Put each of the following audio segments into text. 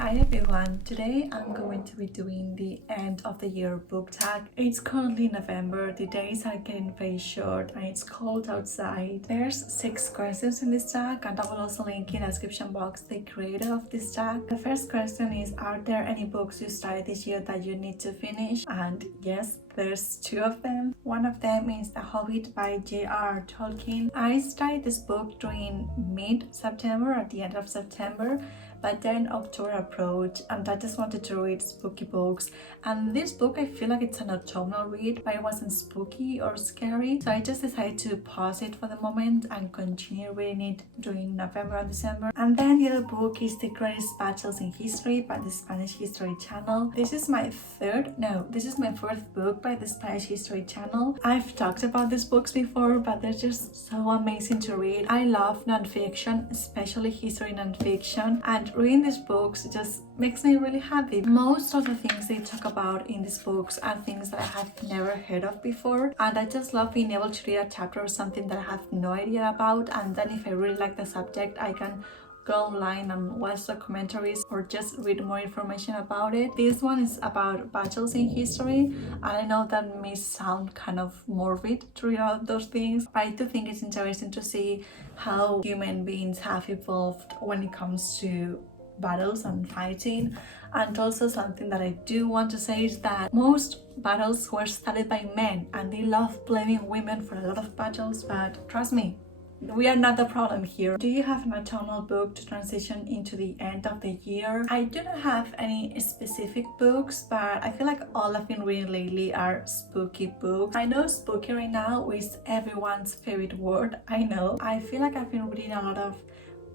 Hi everyone, today I'm going to be doing the end of the year book tag. It's currently November, the days are getting very short and it's cold outside. There's 6 questions in this tag and I will also link in the description box the creator of this tag. The first question is, are there any books you started this year that you need to finish? And yes, there's 2 of them. One of them is The Hobbit by J.R.R. Tolkien. I started this book during mid-September, at the end of September, but then October approached and I just wanted to read spooky books. And this book, I feel like it's an autumnal read, but it wasn't spooky or scary. So I just decided to pause it for the moment and continue reading it during November and December. And then the other book is The Greatest Battles in History by the Spanish History Channel. This is my fourth book by the Spanish History Channel. I've talked about these books before, but they're just so amazing to read. I love nonfiction, especially history nonfiction, and reading these books just makes me really happy. Most of the things they talk about in these books are things that I have never heard of before, and I just love being able to read a chapter or something that I have no idea about, and then if I really like the subject, I can go online and watch documentaries or just read more information about it. This one is about battles in history, and I know that may sound kind of morbid to read about those things, but I do think it's interesting to see how human beings have evolved when it comes to battles and fighting. And also something that I do want to say is that most battles were started by men and they love blaming women for a lot of battles, but trust me, we are not the problem here. Do you have an autumnal book to transition into the end of the year? I do not have any specific books, but I feel like all I've been reading lately are spooky books. I know spooky right now is everyone's favorite word, I know. I feel like I've been reading a lot of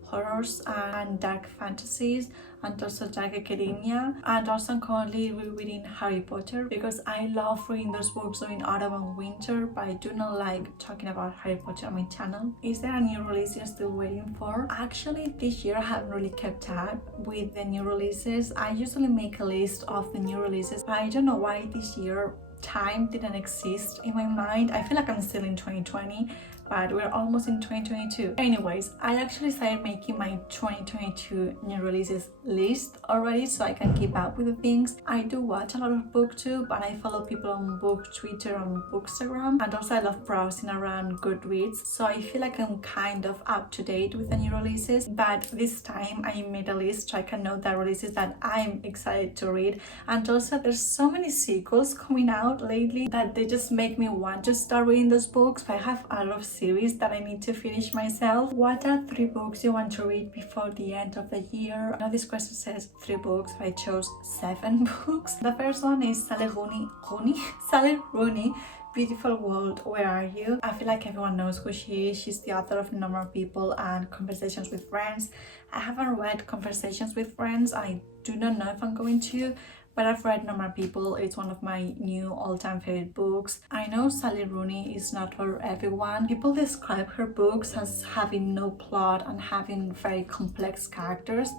horrors and dark fantasies and also dark academia, and also I'm currently rereading Harry Potter because I love reading those books during autumn and winter, but I do not like talking about Harry Potter on my channel. Is there a new release you're still waiting for? Actually, this year I haven't really kept up with the new releases. I usually make a list of the new releases, but I don't know why this year time didn't exist in my mind. I feel like I'm still in 2020, but we're almost in 2022. Anyways, I actually started making my 2022 new releases list already so I can keep up with the things. I do watch a lot of booktube and I follow people on book Twitter and bookstagram, and also I love browsing around Goodreads, so I feel like I'm kind of up to date with the new releases. But this time I made a list so I can know the releases that I'm excited to read. And also there's so many sequels coming out lately that they just make me want to start reading those books, but I have a lot of series that I need to finish myself. What are 3 books you want to read before the end of the year? Now this question says 3 books, but I chose 7 books. The first one is Sally Rooney, Beautiful World, Where Are You? I feel like everyone knows who she is. She's the author of Normal People and Conversations with Friends. I haven't read Conversations with Friends. I do not know if I'm going to, but I've read Normal People. It's one of my new all-time favorite books. I know Sally Rooney is not for everyone. People describe her books as having no plot and having very complex characters,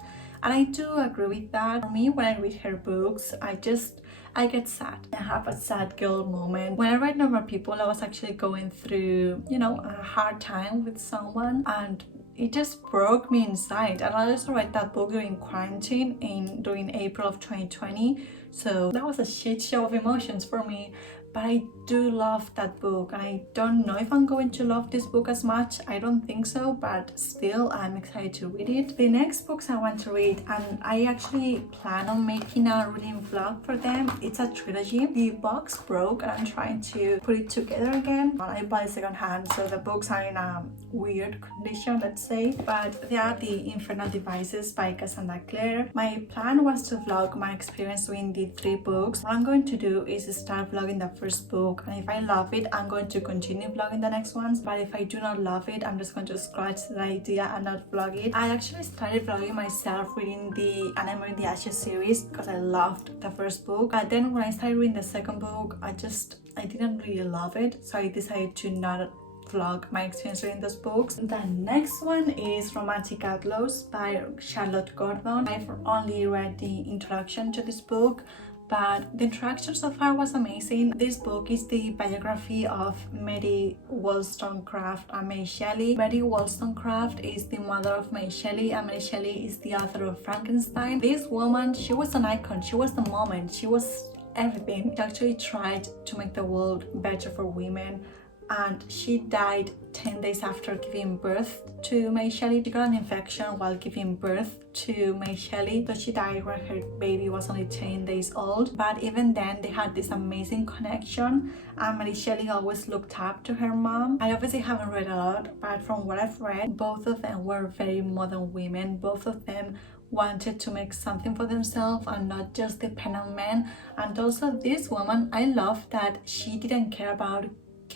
and I do agree with that. For me, when I read her books, I get sad. I have a sad girl moment. When I read Normal People, I was actually going through, a hard time with someone, and it just broke me inside. And I also read that book during quarantine during April of 2020, so that was a shit show of emotions for me. But I do love that book, and I don't know if I'm going to love this book as much. I don't think so, but still I'm excited to read it. The next books I want to read, and I actually plan on making a reading vlog for them, it's a trilogy. The box broke and I'm trying to put it together again. I bought it secondhand, so the books are in a weird condition, let's say, but they are The Infernal Devices by Cassandra Clare. My plan was to vlog my experience reading the 3 books. What I'm going to do is start vlogging the first book, and if I love it, I'm going to continue vlogging the next ones, but if I do not love it, I'm just going to scratch the idea and not vlog it. I actually started vlogging myself reading the Anna in the Ashes series because I loved the first book, but then when I started reading the second book, I didn't really love it, so I decided to not vlog my experience reading those books. The next one is Romantic Outlaws by Charlotte Gordon. I've only read the introduction to this book, but the interaction so far was amazing. This book is the biography of Mary Wollstonecraft and Mary Shelley. Mary Wollstonecraft is the mother of Mary Shelley, and Mary Shelley is the author of Frankenstein. This woman, she was an icon, she was the moment, she was everything. She actually tried to make the world better for women, and she died 10 days after giving birth to Mary Shelley. She got an infection while giving birth to Mary Shelley, so she died when her baby was only 10 days old. But even then, they had this amazing connection, and Mary Shelley always looked up to her mom. I obviously haven't read a lot, but from what I've read, both of them were very modern women. Both of them wanted to make something for themselves and not just depend on men. And also this woman, I love that she didn't care about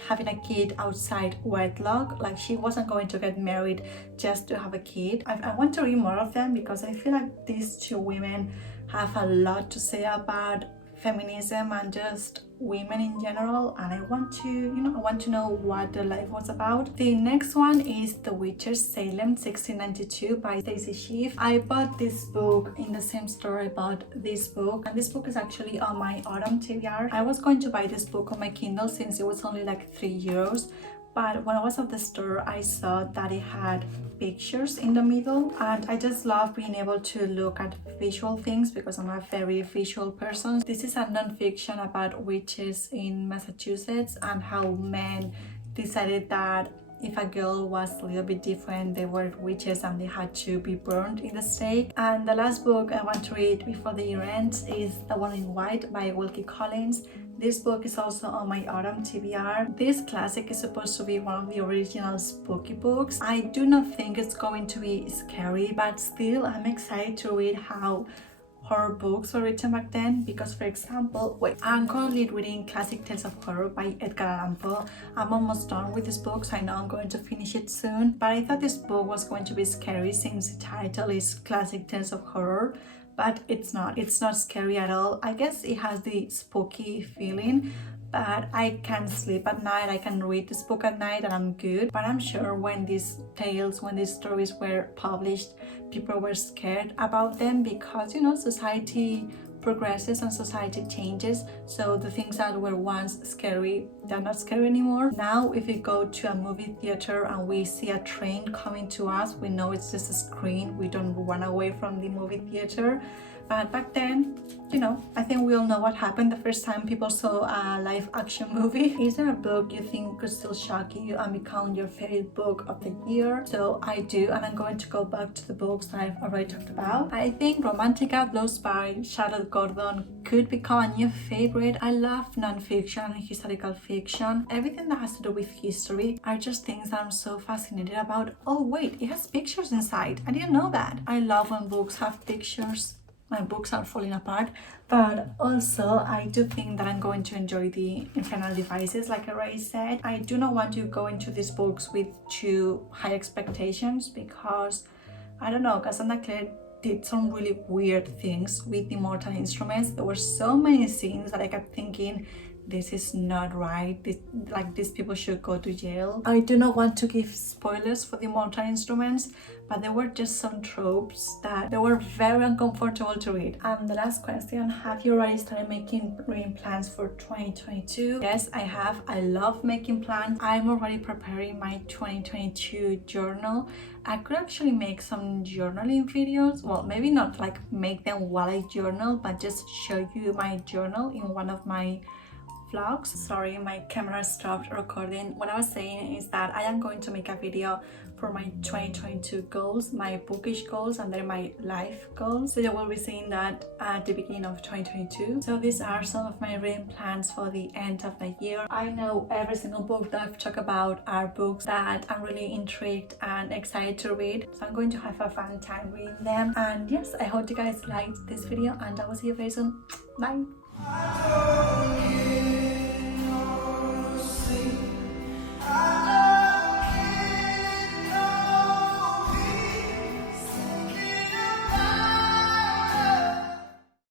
having a kid outside wedlock. Like, she wasn't going to get married just to have a kid. I want to read more of them because I feel like these two women have a lot to say about feminism and just women in general, and I want to know what their life was about. The next one is The Witches Salem 1692 by Stacy Schiff. I bought this book in the same store I bought this book, and this book is actually on my autumn TBR. I was going to buy this book on my Kindle since it was only like €3, but when I was at the store, I saw that it had pictures in the middle, and I just love being able to look at visual things because I'm a very visual person. This is a non-fiction about witches in Massachusetts and how men decided that if a girl was a little bit different, they were witches and they had to be burned in the stake. And the last book I want to read before the year ends is The One in White by Wilkie Collins. This book is also on my autumn TBR. This classic is supposed to be one of the original spooky books. I do not think it's going to be scary, but still I'm excited to read how horror books were written back then, because for example, I'm currently reading Classic Tales of Horror by Edgar Allan Poe. I'm almost done with this book, so I know I'm going to finish it soon, but I thought this book was going to be scary since the title is Classic Tales of Horror, but it's not scary at all. I guess it has the spooky feeling, but I can sleep at night. I can read this book at night and I'm good. But I'm sure when these stories were published, people were scared about them because, society progresses and society changes. So the things that were once scary, they're not scary anymore. Now, if we go to a movie theater and we see a train coming to us, we know it's just a screen. We don't run away from the movie theater. But back then, I think we all know what happened the first time people saw a live action movie. Is there a book you think could still shock you and become your favorite book of the year? So I do, and I'm going to go back to the books that I've already talked about. I think Romantic Outlaws by Charlotte Gordon could become a new favorite. I love non-fiction and historical fiction. Everything that has to do with history are just things that I'm so fascinated about. Oh wait, it has pictures inside. I didn't know that. I love when books have pictures. My books are falling apart, but also I do think that I'm going to enjoy the infernal devices, like I already said. I do not want to go into these books with too high expectations because, I don't know, Cassandra Clare did some really weird things with the mortal instruments. There were so many scenes that I kept thinking, this is not right. These people should go to jail. I do not want to give spoilers for the mortal instruments, but there were just some tropes that they were very uncomfortable to read. And the last question, have you already started making reading plans for 2022? Yes, I have. I love making plans. I'm already preparing my 2022 journal. I could actually make some journaling videos. Well, maybe not like make them while I journal, but just show you my journal in one of my vlogs. Sorry, my camera stopped recording. What I was saying is that I am going to make a video for my 2022 goals, my bookish goals, and then my life goals. So you will be seeing that at the beginning of 2022. So these are some of my reading plans for the end of the year. I know every single book that I've talked about are books that I'm really intrigued and excited to read. So I'm going to have a fun time reading them. And yes, I hope you guys liked this video, and I will see you very soon. Bye!